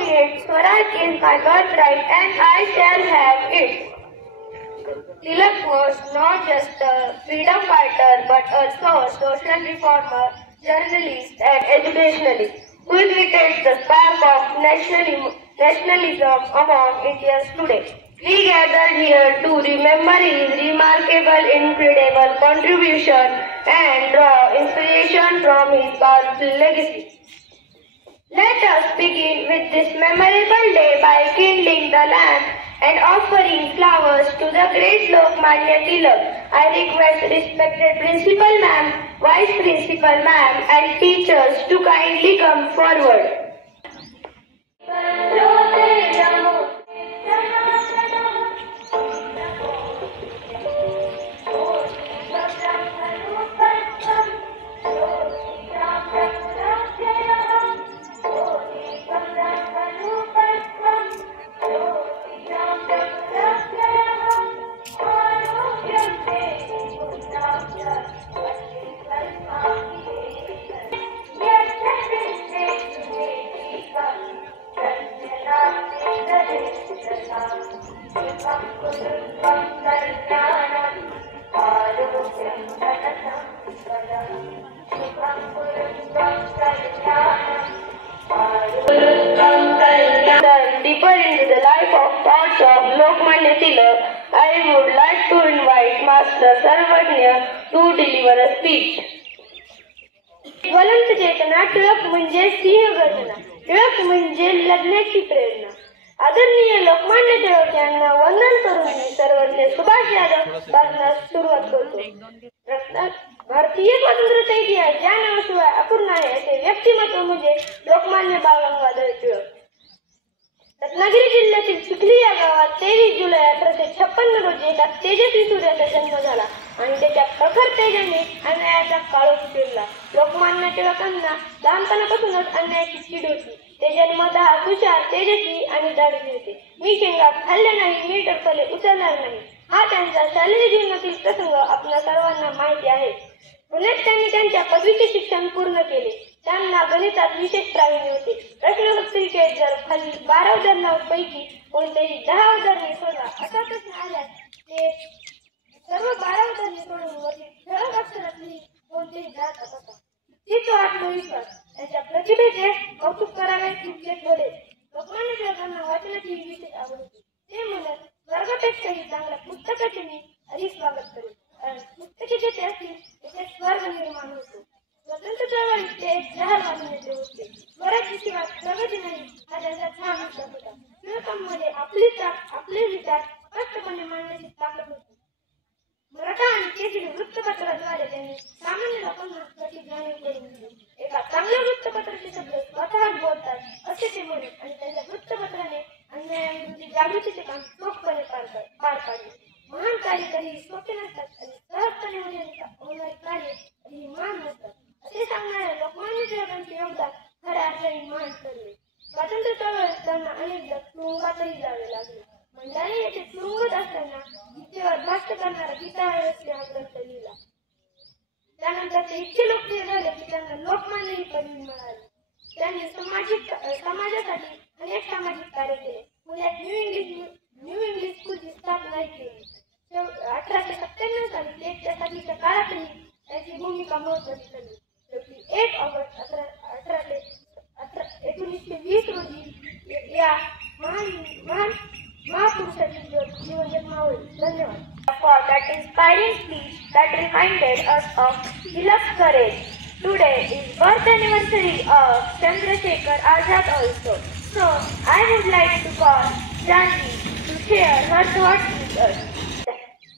it, Swaraj is my birthright and I shall have it. Tilak was not just a freedom fighter but also a social reformer, journalist and educationalist who ignited the spark of nationalism among Indians today. We gather here to remember his remarkable, incredible contribution and draw inspiration from his powerful legacy. Let us begin with this memorable day by kindling the lamp and offering flowers to the great Lokmanya Tilak. I request respected Principal Ma'am, Vice Principal Ma'am and teachers to kindly come forward. Deeper into the life of thoughts of Lokmanya Tilak, I would like to invite Master Sarvajna to deliver a speech. ज्वलंत चेतना टिळक म्हणजे सिंहगर्जना, टिळक म्हणजे लढण्याची प्रेरणा. आदरणीय लोकमान्य टिळक यांना वंदन करून मी सर्वज्ञ सुभाष यादव भाषणास सुरुवात करतो. भारतीय स्वातंत्र्य इतिहास ज्या नावाशिवाय अपूर्ण आहे असे व्यक्तिमत्व म्हणजे लोकमान्य बाळ गंगाधर टिळक. रत्नागिरी जिल्ह्यातील चिखली या गावात 23 जुलै 1856 रोजी एका तेजस्वी सूर्याचा जन्म झाला आणि त्याच्या प्रखर तेजाने अन्यायाचा काळोख फिरला. लोकमान्य टिळकांना लहानपणापासूनच अन्यायाची चीड होती. ते जन्मतः हुशार, तेजस्वी आणि धाडसी होते. मी शेंगा खाल्ल्या नाही, मी टरफले उचलणार नाही, हा त्यांचा शालेय जीवनातील प्रसंग आपल्या सर्वांना माहिती आहे. पुण्यात त्यांनी त्यांच्या पदवीचे शिक्षण पूर्ण केले. त्यांना गणितात विशेष प्रावीण्य होते. प्रश्नपत्रिकेत जर खालील 12 उदाहरणांपैकी कोणतेही 10 उदाहरणे सोडवा असा प्रश्न आल्यास ते सर्व 12 उदाहरणे सोडवून वरती ठळक अक्षरातली कोणतेही 10 तपासा. तिचा आत्मविश्वास, त्यांच्या प्रतिभेचे कौतुक करावे तितके थोडे. लोकमान्य टिळकांना वाचनाची विशेष आवड होती. ते म्हणत, वर्गापेक्षाही चांगल्या पुस्तकाचे मी अधिक स्वागत करेन, कारण पुस्तके जेथे असतील तिथे स्वर्ग निर्माण होतो. स्वतंत्र चळवळीत ते एक जहाल नेते होते. स्वराज्याशिवाय प्रगती नाही हा त्यांचा ठाम विश्वास होता. टिळकांमध्ये आपली ताकद, आपले विचार स्पष्टपणे मांडण्याची ताकद होती. मराठा आणि केसरी वृत्तपत्राद्वारे त्यांनी सामान्य लोकांना त्याची जाणीव करून दिली. एका चांगल्या वृत्तपत्राचे शब्द स्वतः बोलतात असे ते म्हणत आणि त्यांच्या वृत्तपत्राने अन्यायाविरुद्ध जागृतीचे काम चोखपणे पार पाडले. महान कार्य कधीही सोपे नसतात आणि सहजपणे होणारे कार्य कधीही महान नसतात असे सांगणाऱ्या लोकमान्य टिळकांचे योगदान खऱ्या अर्थाने महान ठरले. स्वातंत्र्य चळवळीत त्यांना अनेकदा तुरुंगातही जावे लागले. मंडाले येथे तुरुंगात असताना गीतेवर भाष्य करणारा गीता हा ग्रंथ लिहिला. त्यानंतर ते इतके लोकप्रिय झाले की त्यांना लोकमान्य ही पदवी मिळाली. त्यांनी समाजासाठी अनेक सामाजिक कार्य केले. पुण्यात न्यू इंग्लिश स्कूलची स्थापना केली. 1897 साली लेखच्या काळातही त्याची भूमिका महत्वाची ठरली. 1 ऑगस्ट 1920 रोजी या महान महापुरुषाची जीवन जन्मावली. धन्यवाद. For that inspiring speech that reminded us of Tilak's courage. Today is birth anniversary of Chandrasekhar Azad also. So I would like to call Janki to share her thoughts with us.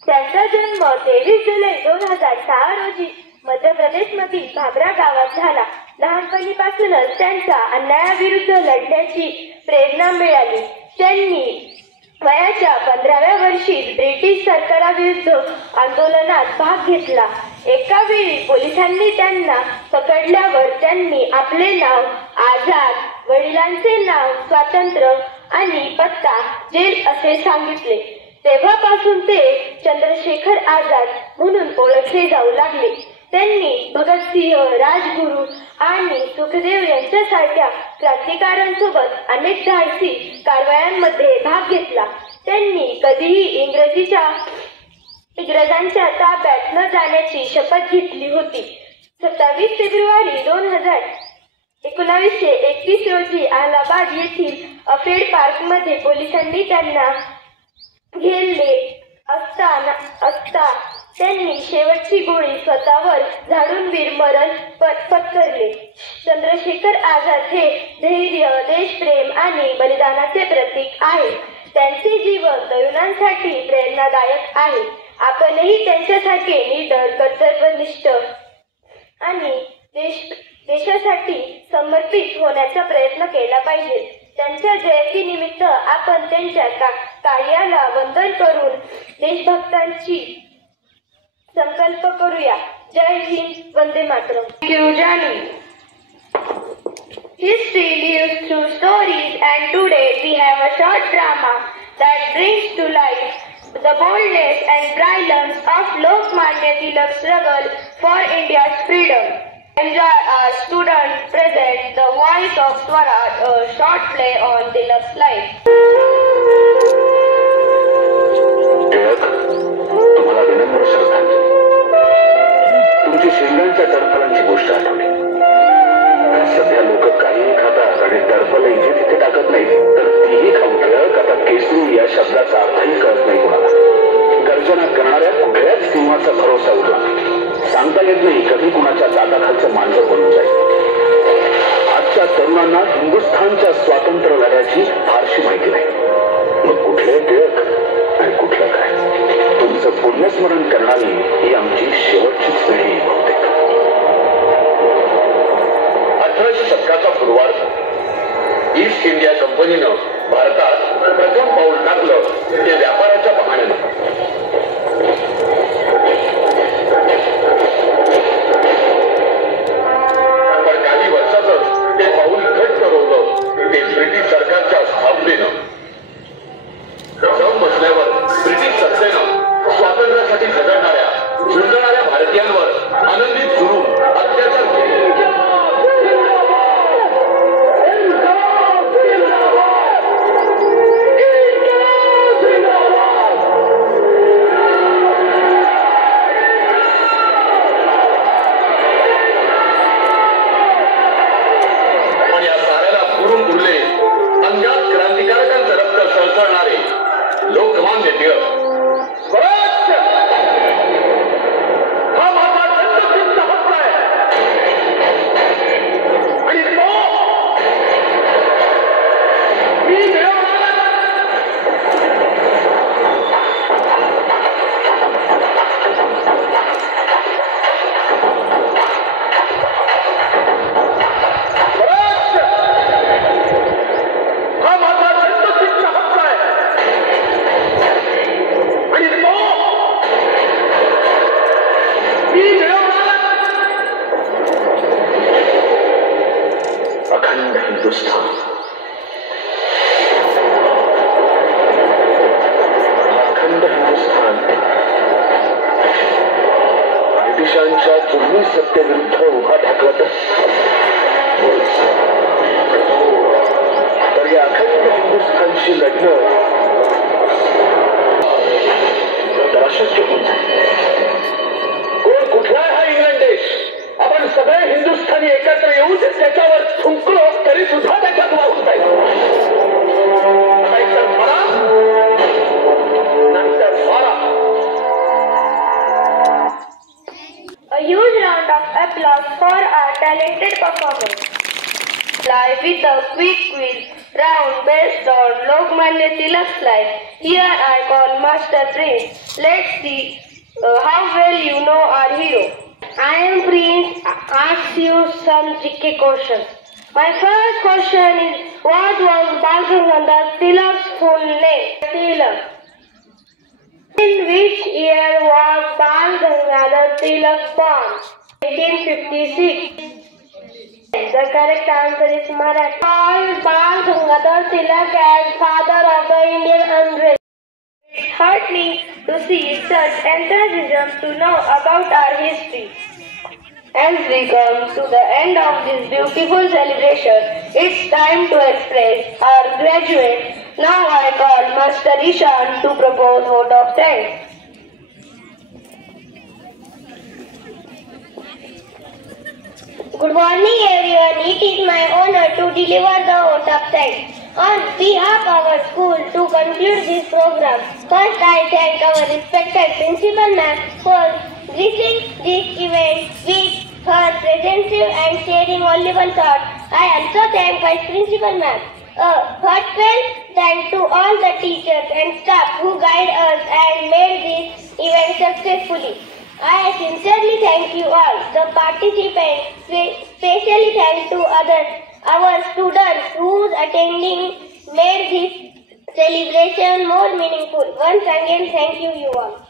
त्यांचा जन्म 23 जुलै 2006 रोजी मध्य प्रदेशमधील भाभरा गावात झाला. लहानपणीपासूनच त्यांचा अन्यायाविरुद्ध लढण्याची प्रेरणा मिळाली. त्यांनी वयाच्या 15व्या वर्षी ब्रिटिश सरकाराविरुद्ध आंदोलनात भाग घेतला. एका वेळी पोलिसांनी त्यांना पकडल्यावर त्यांनी आपले नाव आझाद, वडिलांचे नाव स्वातंत्र्य आणि पत्ता जेल असे सांगितले. तेव्हापासून ते चंद्रशेखर आझाद म्हणून ओळखले जाऊ लागले. त्यांनी भगतसिंह, राजगुरू आणि सुखदेव यांच्यासारख्या क्रांतिकारांसोबत अनेक धाडसी कारवायांमध्ये भाग घेतला. त्यांनी कधीही इंग्रजांच्या ताब्यात न जाण्याची शपथ घेतली होती. 27 फेब्रुवारी 1931 रोजी अलाहाबाद येथील अफेड पार्कमध्ये पोलिसांनी त्यांना घेरले असता त्यांनी शेवटची गोळी स्वतःवर झाडून वीरमरण पत्करले. चंद्रशेखर आझाद हे धैर्य, देशप्रेम आणि बलिदानाचे प्रतीक आहे. त्यांचे जीवन तरुणांसाठी प्रेरणादायक आहे. आपणही त्यांच्यासारखे निडर, कर्तव्यनिष्ठ आणि देशासाठी समर्पित होण्याचा प्रयत्न केला पाहिजे. त्यांच्या जयंतीनिमित्त आपण त्यांच्या कार्याला वंदन करून देशभक्तांची संकल्प करूया. जय Hind, Vande Mataram. Thank you, Jani. History lives through stories, and today we have a short drama that brings to life the boldness and brilliance of Lokmanya Tilak's struggle for India's freedom. Enjoy our student present the voice of Swaraj, a short play on Tilak's life. तुम्हाला विनम्र श्रद्धांजली. तुमची शिंगांच्या टरफलांची गोष्ट आठवली. सध्या लोक काहीही खातात आणि टरफल इथे तिथे टाकत नाही, तर तीही खाऊन ठळक. आता केसरी या शब्दाचा अर्थही कळत नाही कोणाला. गर्जना करणाऱ्या कुठल्याच सिंहाचा भरोसा उरला. सांगता येत नाही कधी कुणाच्या दाताखालचं मांजर बनून जाईल. आजच्या तरुणांना हिंदुस्थानच्या स्वातंत्र्य लढ्याची फारशी माहिती नाही. मग कुठले टिळक आणि कुठलं काय? तुमचं पुण्यस्मरण करणारी ही आमची शेवटचीच पिढी बहुतेक. 1800 शतकाचा पूर्वार्ध ईस्ट इंडिया कंपनीनं भारतात प्रथम पाऊल टाकलं ते व्यापाराच्या बहाण्यानं. पण काही वर्षातच ते पाऊल घट्ट रोवलं ते ब्रिटिश सरकारच्या स्थापनेनं. जम बसल्यावर ब्रिटिश सत्तेनं स्वातंत्र्यासाठी झगडणाऱ्या झुंजणाऱ्या भारतीयांवर आनंदित सुरू अत्याचार केले. पण या साऱ्याला पुरून उरले अंगात क्रांतिकारकांचं रक्त सळसळणारे लोकमान्य टिळक. स्वराज्य हा माझा जन्मसिद्ध हक्क आहे आणि तो मी मिळवणार. स्वराज्य हा माझा जन्मसिद्ध हक्क आहे आणि तो मी मिळवणार. अखंड हिंदुस्थान, अखंड हिंदुस्थान ब्रिटिशांच्या जुलमी सत्तेविरुद्ध उभा ठाकला तर या अखंड हिंदुस्थानशी लढणं तर अशक्य होऊन जाईल. कोण कुठला हा इंग्लंड देश? आपण सगळे हिंदुस्थानी एकत्र येऊन त्याच्यावर थुंकलो तरी सुद्धा त्याच्यात वाहून जाईल. नाहीतर मरा, नंतर मारा. A huge round of applause for our talented performance. Live with a quick quiz round based on Lokmanya Tilak's life. Here I call Master Prince. Let's see how well you know our hero. I am Prince. Ask you some tricky questions. My first question is, what was Bal Gangadhar Tilak's full name? Tilak. In which year was Bal Gangadhar Tilak born? 1856. The correct answer is Marathi. Called Bal Gangadhar Tilak as father of the Indian unrest. It's heartening to see such enthusiasm to know about our history. As we come to the end of this beautiful celebration, it's time to express our gratitude. Now I call Master Ishan to propose vote of thanks. Good morning everyone. It is my honor to deliver the vote of thanks. On behalf of our school to conclude this program, first I thank our respected Principal Ma'am for gracing this event with her presence and sharing valuable thoughts. I also thank Vice Principal Ma'am. A heartfelt thanks to all the teachers and staff who guide us and made this event successfully. I sincerely thank you all, the participants, especially thanks to our students whose attending made this celebration more meaningful. Once again, thank you all.